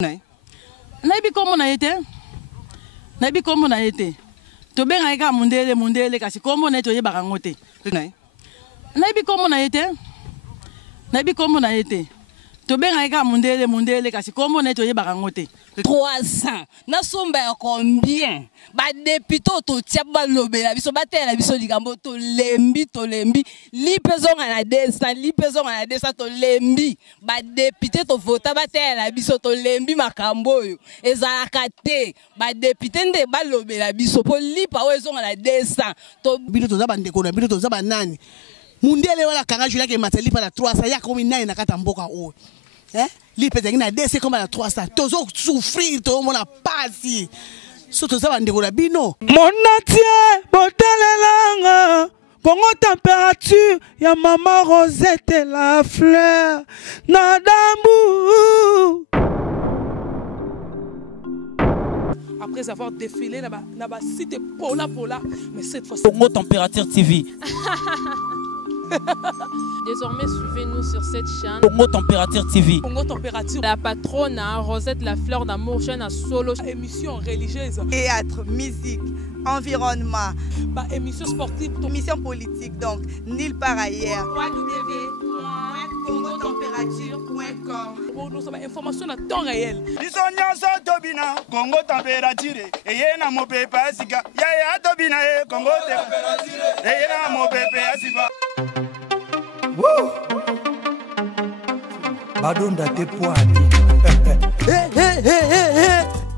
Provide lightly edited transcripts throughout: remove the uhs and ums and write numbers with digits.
Naibi komo na yete. Naibi komo na yete. To benga eka mundele kasi komo na to ye barangote. Naibi komo na yete. Naibi komo na yete. To benga eka mundele kasi komo na to ye barangote. 300. Na somba ya combien? Ba député to tiaba lobela biso batela biso likambo to lembi li pesonga na 200 to lembi ba député to vota batela biso to lembi makambo yo ezalaka te ba député nde ba lobela biso po lipa o ezonga na 200 to bino to zaba ndeko na bino to zaba nani mundele wala kanga jula ke mateli pa la 300 ya komi nani na kata mboka o lipe zengina dese comme la 300 tozo souffrir to mona pasi surtout ça bande la bino mon atie botalelanga Congo température ya maman Rosette la fleur nadambu. Après avoir défilé là-bas cité Pola mais cette fois Congo Température TV. Désormais, suivez-nous sur cette chaîne. Congo Température TV. Congo Température. La patronne Rosette la fleur d'amour, chaîne à solo. Émission religieuse. Théâtre, musique, environnement. Bah, émission sportive. Émission politique, donc, nulle part ailleurs. www.congotempérature.com. Pour nous avons information à temps réel. Congo Température. Et y a mon pépé Asika. Ya Tobina Congo Température. Et y a mon pépé Asika. Badonda te poani.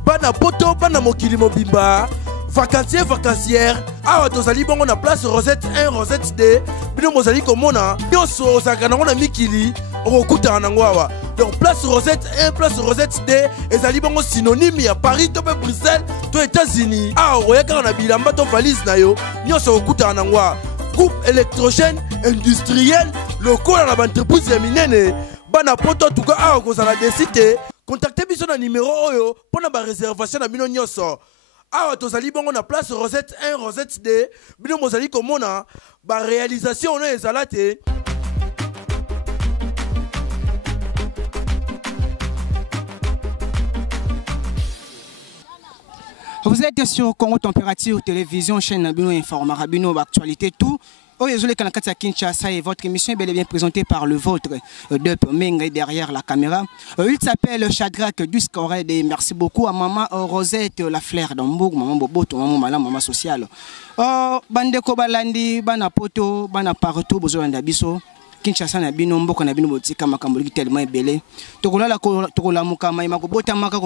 Bana poto bana mokili mobimba. Vacancière. Awa tozali bongo na place Rosette 1, Rosette 2. Bino mozali komona. Nyonso osakana na mikili. Okuta nango awa. Donc place Rosette 1, place Rosette 2. Ezali bongo synonyme ya Paris to Bruxelles to États-Unis. Awa oyaka na bilamba to valise na yo. Nyonso okuta nango awa. Groupe électrogène industriel local à l'entreprise ya minene bana poto tuka awa kozala desite contactez biso na numéro oyo pona ba réservation na bino nyonso awa tozali bongo na place Rosette 1 Rosette 2 bino mozali komona ba réalisation na ezala te. Vous êtes sur Congo Température Télévision, chaîne Nabino Informa, Rabino, actualité, tout. Kinshasa et votre émission est bel et bien présentée par le vôtre de Meng derrière la caméra. Il s'appelle Shadrach Duscored et merci beaucoup à maman Rosette la fleur d'Hambourg, maman Boboto, maman Malam, maman sociale. Bande Kobalandi, Bana Poto, Bana partout, besoin d'abisso. Kinshasa na bino mboka na bino botika makambo tellement ebele tokola muka maima ko bota maka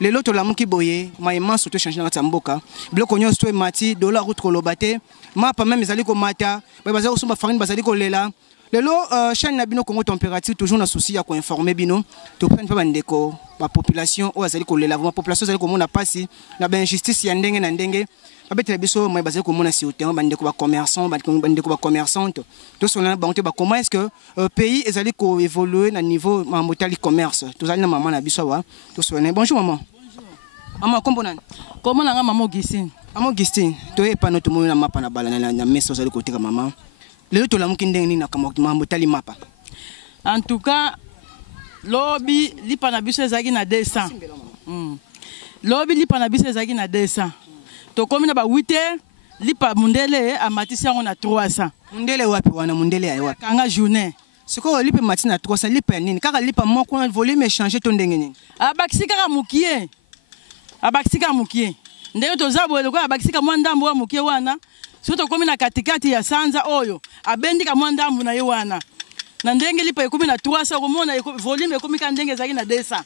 lelo to la muki boye maima soto changer na mboka biloko nyonso to mati dollar route kolobate mapa même ezali ko mata baza ko somba farine bazali ko lela lelo chaîne na bino Congo Température toujours na souci ya ko informer bino to prendre pa bandeko ba population o azali ko lela ma population azali ko mona pasi na ba injustice ya ndenge na ndenge abetela biso moi bazali ko mona si hotel bandeko ba commerçant bandeko ba commerçante to sona ba ba comment est-ce que pays ezali ko évoluer na niveau motali commerce to zali na maman na biso wa to sona bonjour maman. Bonjour maman comment na maman Augustine to e pano to mona mapa na bala na mesa zali ko tika maman lelo to la muki ndenge ni na motali mapa en tout cas lobby lipa na biso ezali na 200 lobby lipa na biso ezali na 200 to komi na ba 8h lipa mundele amatisi yango na 300 mundele wapi wana mundele ya wapi kanga journée siko lipa matisi na 300 lipa nini kaka lipa moko volume changer to ndenge nini abakisika mukie ndenge tozabo loko abakisika mwa ndambo wa mukie wana soto komi na katikati ya sanza oyo abendika mwa ndambo na ye wana na ndenge lipa ekomi na 300 komona volume ekomi ka ndenge ezali na 200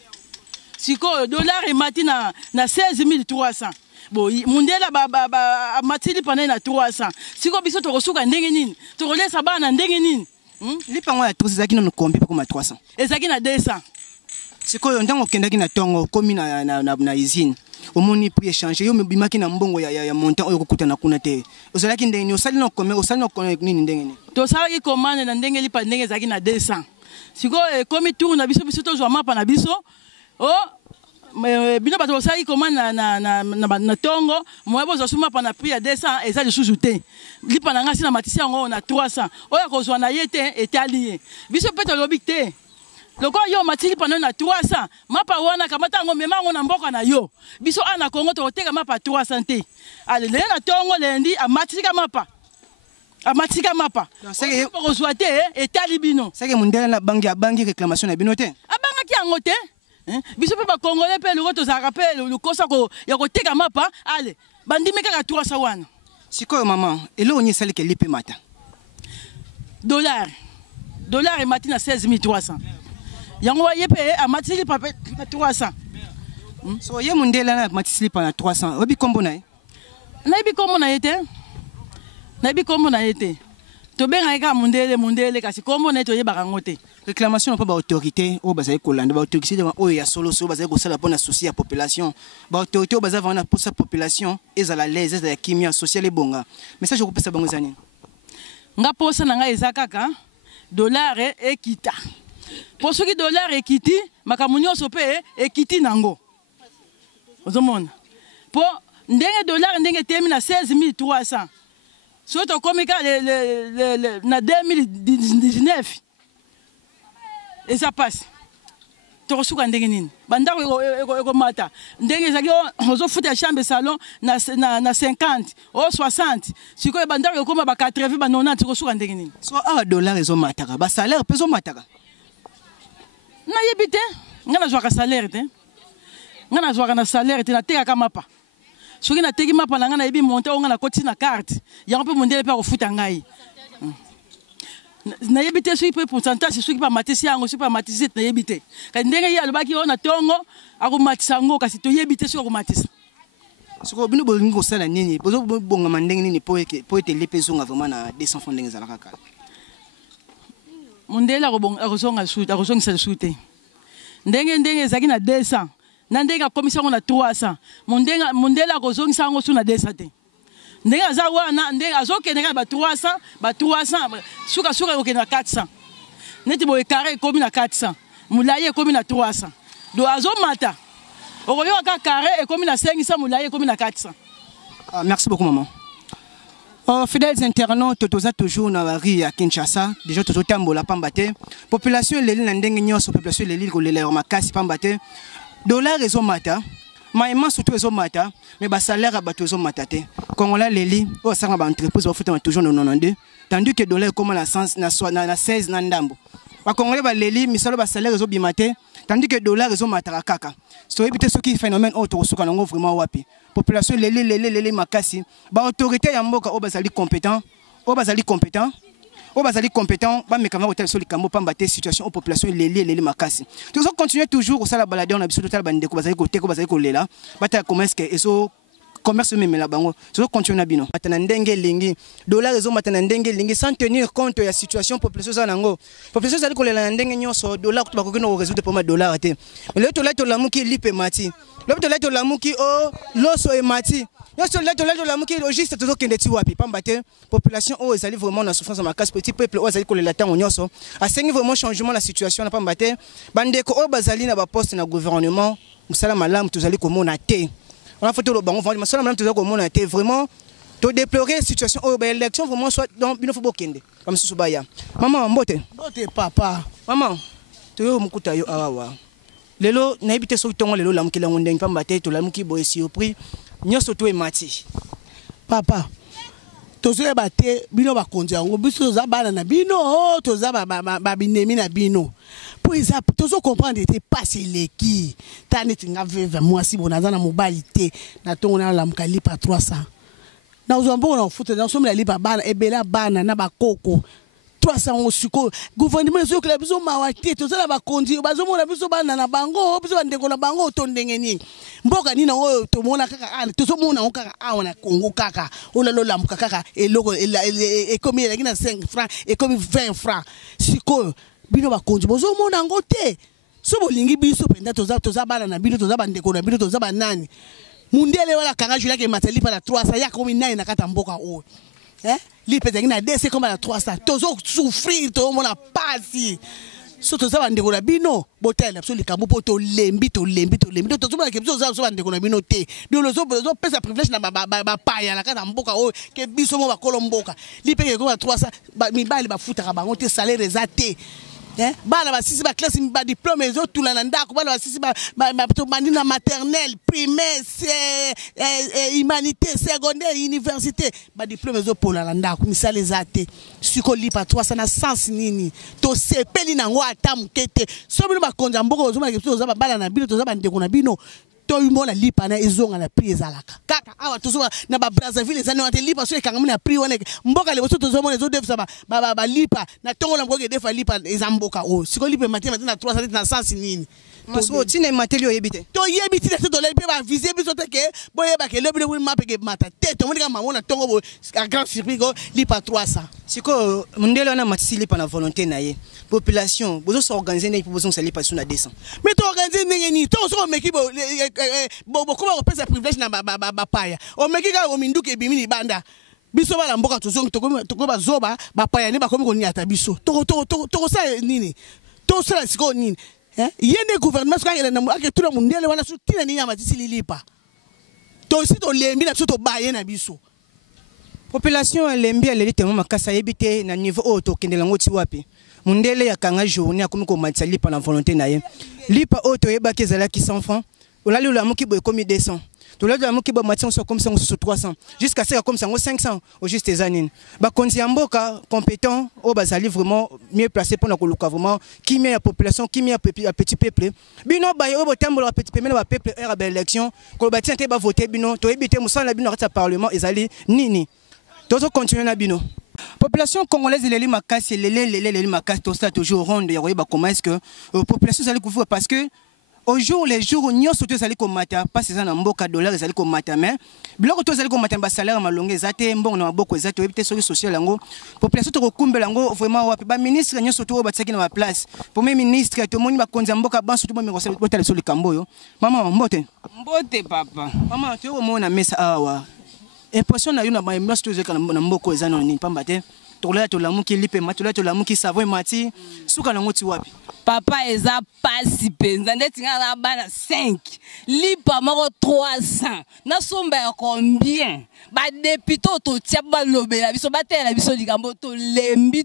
siko dollar emati na 16300 bo mundela matili pana na 300 siko biso tokosuka ndenge nini tokolesa bana ndenge nini lipa ngo ya 300 ezaki no kombi pe koma 300 ezaki na 200 siko ndango kendaki na tongo komi na usine omoni prix échanger yo mebimaki na mbongo ya montant oyo kokutana kuna te ozalaki ndenge ni osali no nini ndenge ni tosalaki commande na ndenge lipa ndenge ezaki na 200 siko komi tour na biso tozwa mapa na biso bino bato osali commande na tongo moye bozwa suma pa na prix ya 200 eza lisusu te lipa na ngasi na matisi yango na 300 oyo kozwa na ye te etali ye biso mpe tolobi te Loko yo matili pano na 300 mapa wana kamata ngo memango na mboka na yo biso ana Kongo to teka mapa 300 te ale le na tongo lendi amatika mapa c'est pour resoiter et talibino c'est que mundela na bangi réclamation na binote abanga ki angote biso pe ba congolais pe le to za rappel le kosa ko ya ko teka mapa ale bandimi kaka 300 wana sikoyo maman elo onye sali ke lipe mata dollar et matina 16300 yango wa yepe amatili pape 300 so ye mundela na matili pa na 300 obi kombo na yete to benga ka mundele kasi kombo na to yebaka ngote réclamation na pa ba autorité o bazali kolanda ba autorité o ya solo so bazali ko sala pona souci ya population ba autorité o bazali vana pour sa population ezala l'aise ezala kimia sociale bonga message ko pesa bango zani nga posa na nga ezakaka dollar ekita pour ceux qui dollar ekiti makamunyo sope ekiti nango ozomona po ndenge dollar ndenge temi na 16300 surtout comme na 2019 et ça passe to suka ndenge nini bandako eko mata ndenge zaki ozo futa chambre salon na 50 o 60 siko bandako ekoma ba 80 ba 90 ko suka ndenge nini so a dollar ezo mataka ba salaire peso mataka na yebite ngana zwaka salaire te ngana zwaka na salaire te na teka kama pa soki na teki mapa na ngana yebi monter o ngana koti na carte yango pe mondele pe ko futa ngai na yebite soki pe pourcentage soki pa matisi yango soki pa matisi na yebite ka ndenge ya lobaki ona tongo ako matisa ngo kasi to yebite soki ko matisa soko bino bolingi ko sala nini bozo bonga mandenge nini po ete lepe zonga vraiment na 200 francs ndenge zalaka kala mondele akosonga suite akosongisa suite ndenge zaki na 200 na ndenge akomisa ngo na 300 mondele akozongisa ngo su na 200 te ndenge aza wana ndenge azokende ba 300 suka okende na 400 neti boye carré ekomi na 400 mulaye ekomi na 300 do azomata okoyoka carré ekomi na 500 mulaye ekomi na 400. Merci beaucoup maman. Fidèles internautes, toza toujours na bari à Kinshasa, déjà toujours tambola pambate. Population leli na ndenge nyonso, population leli ko lela makasi pambate. Dollar ezo mata, maïma surtout ezo mata, mais ba salaire ba ezo mata te. Congolais leli, o sanga ba entreprise ba futa toujours no 92, tandis que dollar comme na 16 na ndambo. Ba Congolais ba leli misalo ba salaire ezo bimate, tandis que dollar ezo mata kaka. So ebite ce qui phénomène autre suka nango vraiment wapi. Population leli makasi, ba autorité ya mboka o bazali compétent, ba mekama hotel sur likambo pambate situation au population leli makasi. Tout ça continue toujours au sala balade on a biso total bande ko bazali ko teko bazali ko lela, bata commerce que eso commerce même la bango. Tout ça continue na bino. Matana ndenge lingi, dollar ezo matana ndenge lingi sans tenir compte ya situation population za nango. Population zali ko lela ndenge nyonso dollar ko ba ko résoudre pour ma dollar te. Mais le to la muki lipe mati. L'homme de la mouki oh l'osso et mati. L'osso de la mouki logiste toujours qui n'est wapi pambate population oh ils allaient vraiment dans souffrance ma casse petit peuple oh ils allaient coller la temps onyoso a sengi vraiment changement la situation na pambate bande ko oh bazali na ba poste na gouvernement musala malam tous allaient comme on a té on a fait le bango vraiment musala malam tous allaient comme on a té vraiment to déplorer situation oh ba élection vraiment soit dans bino faut kende comme sous baya maman mbote papa maman to yo mukuta yo awa lelo na ebite so tongo lelo lamuki la ngondeng pamba te to lamuki boye surpris nyoso to emati papa tozo ebate bino bakonzi yango biso za bana na bino toza ba binemi na bino po isa tozo comprendre te passe leki tane tinga veve mwasi bonaza na mobali te na tongo na lamuka lipa 300 na uzombo na futa na somela lipa bana ebela bana na bakoko 300 osiko gouvernement zo kla biso mawate to zala ba kondi bazo mona biso bana na bango biso bandeko na bango to ndenge nini mboka nina oyo to mona kaka ana to so mona kaka awana Kongo kaka olalo lamuka kaka eloko ekomi elaki na 5 francs ekomi 20 francs siko bino ba kondi bozo mona ngote so bolingi biso penda to za bana na bino to za bandeko na bino to za banani mundele wala kanga jula ke matali pa la 300 ya komi nani na kata mboka oyo lipezaki na dese comme la 300 tozo souffrir to mona pasi so to za ndeko na bino botel absolu likambo po to lembi to zo ba ke biso za ndeko na bino te bilo zo pesa privilège na ba paya la kata mboka o ke biso mo ba kolomboka lipeke ko 300 mibali ba futa ka bango te salaire za te bana basisi ba classe ba diplôme ezotula na ndako bana basisi ba bandi na maternelle primaire humanité secondaire université ba diplôme ezopola na ndako misala eza te siko lipa 300 na sens nini to sepeli nango ata mokete so bino bakonza mboka ozomona ke toza bana na bino toza bandeko na bino to mona lipa na ezonga na prix ezalaka kaka awa tozoba na ba Brazzaville ezana te lipa so ekanga na prix wana mboka le boso tozomona ezo defsa ba lipa na tongo la mboka defa lipa ezamboka o siko lipa matema na 300 na sens nini maso tina mateli oyebite to yebiti te to lepe ba viser biso te ke boyeba ke lepe le map ke mata te to monika mamona tongo bo a grand surprise go lipa 300 siko mundele wana matisi lipa na volonté na ye population bozo s'organiser na bozo sali pas na 200 mais to organiser ngeni to so meki bo ko pesa privilège na ba paya o meki ka o minduke bimini banda biso bala mboka tozongi toko bazoba ba paya ne ba komi ko nyata biso to sa nini to sa siko nini yende gouvernement ska yele na ake tula mundele wana sutina ni ya matisi lilipa to si to lembi na to baye na biso population lembi aleli temo makasa yebite na niveau auto kendela ngoti wapi mundele ya kanga journée akomi ko matisa lipa na volonté na ye lipa auto yebaki ezala ki 100 francs olali la moki boy komi 200 to la moki bo matisa so comme ça sur 300 jusqu'à ça comme ça 500 au juste ezanine ba konzi ya mboka compétent au bazali vraiment mieux placé pour na koluka vraiment qui met la population qui met à petit peuple bino ba yo botambola petit peuple ba peuple era ba élection ko ba tiente ba voter bino to ebité musala bino rata parlement ezali nini tozo continuer na bino population congolaise leli makasi leli makasi to ça toujours ronde ya koyeba comment est-ce que population zali couvrir parce que au jour les jours nyonso to zali ko mata pas ça na mboka dollar zali ko mata mais biloko to zali ko mata ba salaire malonge ezate mbongo na maboko ezate ebite soki social yango population to ko kumbela ngo vraiment wapi ba ministre nyonso to ba tsaki na ba place premier ministre to moni ba konza mboka banso to ba meko botala soli kamboyo mama mbote papa mama to mona mesa awa impression na yo na ba mess to zeka na mboko ezana ni pamba te tola to lamuki lipe matola to lamuki savon mati suka na ngoti wapi papa eza pasi penza ndeti ngala bana 5 lipa mako 300 na somba ya combien ba député to tia ba lobela biso batela biso likambo to lembi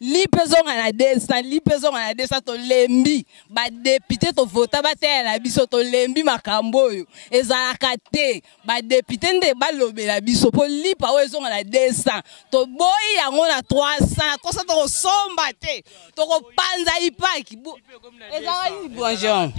lipe zonga na 200 lipe zonga na 200 to lembi ba député to vota batela biso to lembi makambo oyo ezalaka te ba député nde ba lobela biso po lipa o zonga na 200 to boyi yango na 300 to somba te to ko panza ipaki bonjour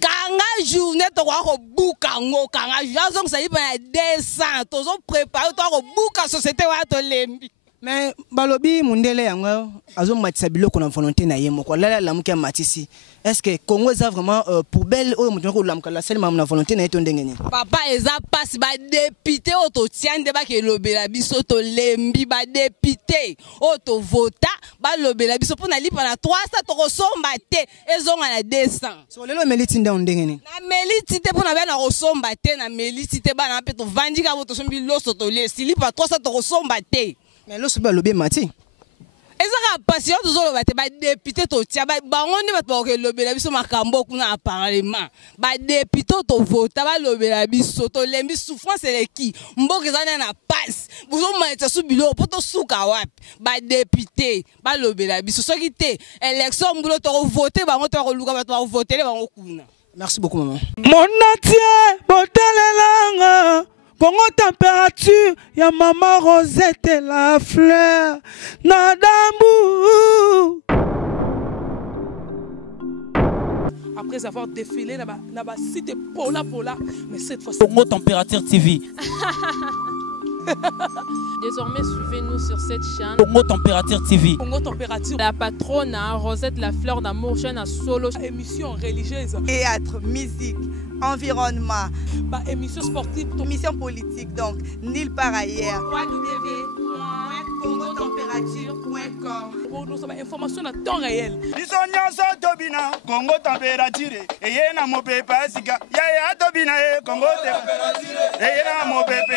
kanga journée to ko buka ngo kanga journée ça ipa na 200 to zo préparer to ko buka société wa to lembi mais balobi mundele yango azo matisa biloko na volonté na ye moko la muki matisi est-ce que Congo est vraiment poubelle ou mutu ko lamka la seulement na volonté na eto ndenge ni papa eza passe ba député o to tiande ba ke lobela biso to lembi ba député o to vota ba lobela biso pona lipa na 300 to ko somba te ezonga na 200 so lelo meliti nda ndenge ni na meliti te pona ba na ko somba te na meliti te ba na pe to vandika bo to sombi loso to le silipa 300 to ko somba te mais loso ba lobi mati ezaka passion to zolo ba te ba député to tia ba ngonde ba to ke lobela biso makambo kuna parlement ba député to vota ba lobela biso to lembi souffrance eleki mboka ezana na passe buzo maitsa su bilo poto suka wapi ba député ba lobela biso soki te élection mbulo to voter ba ngoto ko luka ba to voter ba ngokuna. Merci beaucoup maman mon atie botalelanga Congo température, ya maman Rosette la fleur, Nadambu. Après avoir défilé, là-bas, cité Pola, mais cette fois-ci. Congo Température TV. Désormais, suivez-nous sur cette chaîne. Congo Température TV. Congo Température. La patronne, Rosette la fleur d'amour, chaîne à solo. Émission religieuse. Théâtre, musique, environnement. Bah, émission sportive. Émission politique, donc, nulle part ailleurs. www.congotempérature.com. Pour nous avoir information à temps réel. Congo température. Et y a mon pépé, Congo température. Et y a mon pépé,